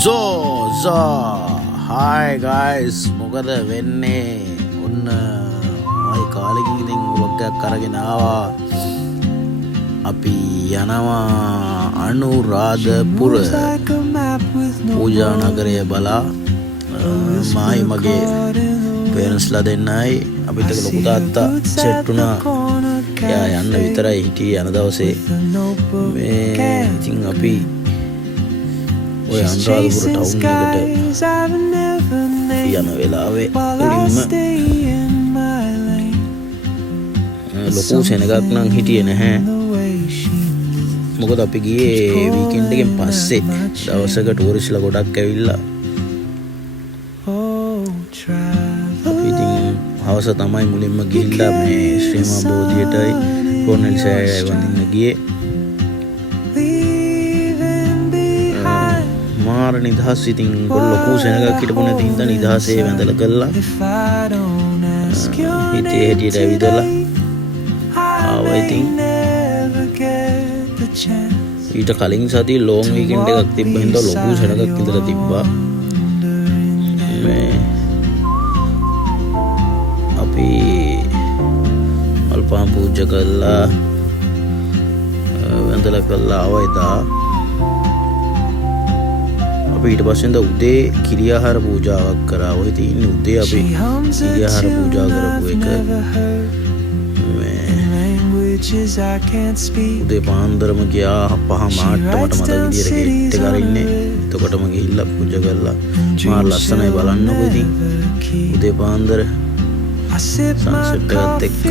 So hi guys මොකද වෙන්නේ ඔන්න ආයි කාලෙකින් ඉතින් vlog එකක් අරගෙන ආවා අපි යනවා අනුරාධපුර පූජා නගරය බලා මායි මගේ පේරන්ට්ස්ලා දෙන්නයි අපිට ලොකු තාත්තා සෙට් වුණා එයා යන්න විතරයි හිටියේ යන දවසේ මේ ඉතින් අපි ඔය අනුරාධපුර ටවුන් එකට යන වෙලාවේ ලොකු සෙනගක් නම් හිටියේ නැහැ මොකද අපි ගියේ වීකෙන්ඩ් එකෙන් පස්සේ දවසක ටූරිස්ට්ලා ගොඩක් ඇවිල්ලා අපි ඉතින් හවස තමයි මුලින්ම ගිහිල්ලා මේ ශ්‍රී මහා බෝධියටයි කොර්නෙල් සෑයයි වඳින්න ගියේ මාර නිදහස් ඉතින් ලොකු සෙනගක් හිටපු නැති හින්දා නිදහසේ වැඳලා කළා හිතේ හැටියට ඇවිදලා ආවා ඉතින් ඊට කලින් සතියේ ලොන් වීකෙන්ඩ් එකක් තිබ්බ හින්දා ලොකු සෙනගක් ඉඳලා තිබ්බා මේ අපි අල්පාම් පූජා කළා වැඳලා කළා ආවා එදා ඊට පස්සේ උදේ කිරියාහාර පූජාවක් කරා. ඔය තියෙන්නේ උදේ අපි කිරියාහාර පූජා කරපු එක. උදේ පාන්දරම ගියා 5:00 මට මතක විදියට ගේට් එක අරින්නේ. එතකොටම ගිහිල්ලා පූජා කරලා මාර ලස්සනයි බලන්නකො ඉතින්. උදේ පාන්දර සන්සෙට් එකත් එක්ක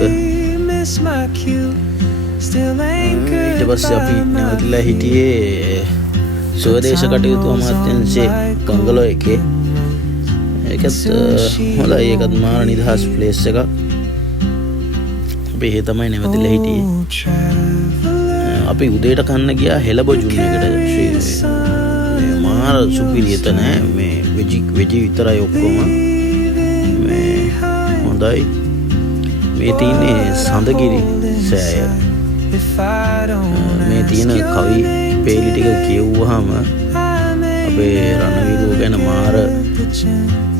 ඊට පස්සේ අපි නැවතිලා හිටියේ ස්වදේශ කටයුතු අමාත්‍යාංශයේ බංගලෝ එකේ ඒකත් හොඳයි ඒකත් මාර නිදහස් ප්ලේස් එකක් අපි ඒ තමයි නැවතිලා හිටියේ අපි උදේට කන්න ගියා හෙළබොජුන් එකට මාර සුපිරි එතන මේ වෙජි විතරයි ඔක්කොම මේ හොඳයි මේ තියෙන්නේ සඳගිරි සෑය මේ තියෙන කවි පේලි ටික කියවුවාම අපේ රණවීරුව ගැන මාර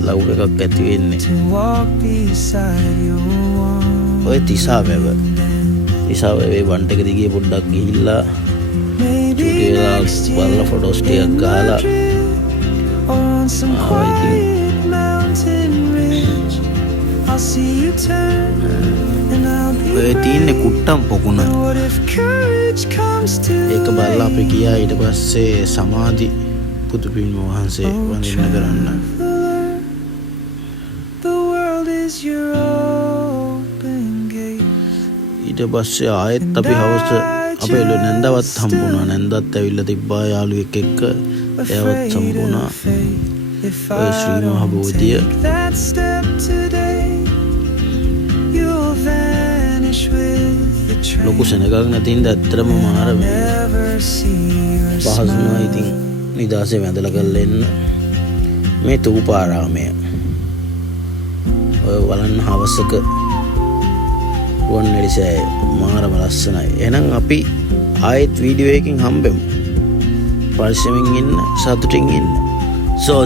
ලව් එකක් ඇති වෙන්නේ. ඔය තිසාවැව වන්ට එක දිගේ පොඩ්ඩක් ගිහිල්ලා චුටිලා බලලා ෆොටෝස් ටිකක් ගහලා ඔය තියෙන්නේ කුට්ටම් පොකුණ ඒක බලලා අපි ගියා ඊට පස්සේ සමාධි පුදු පිළිම වහන්සේ වඳින්න කරන්න ඊට පස්සේ ආයෙත් අපි හවස අපේ නැන්දවත් හම්බුණා නැන්දත් ඇවිල්ලා තිබ්බා යාළුවෙක් එක්ක එයාවත් සම්පූර්ණ ඔය ශ්‍රී මහා බෝධිය ලොකු සෙනගක් නැති හින්දා ඇත්තටම මාර පහසුනා ඉතින් නිදාසේ වැඳලා කරලා එන්න මේ තූපාරාමය ඔය බලන්න හවසක රුවන්වැලිසෑය මාරම ලස්සනයි එහෙනම් අපි ආයෙත් වීඩියෝ එකකින් හම්බෙමු පරිස්සමින් ඉන්න සතුටින් ඉන්න සෝ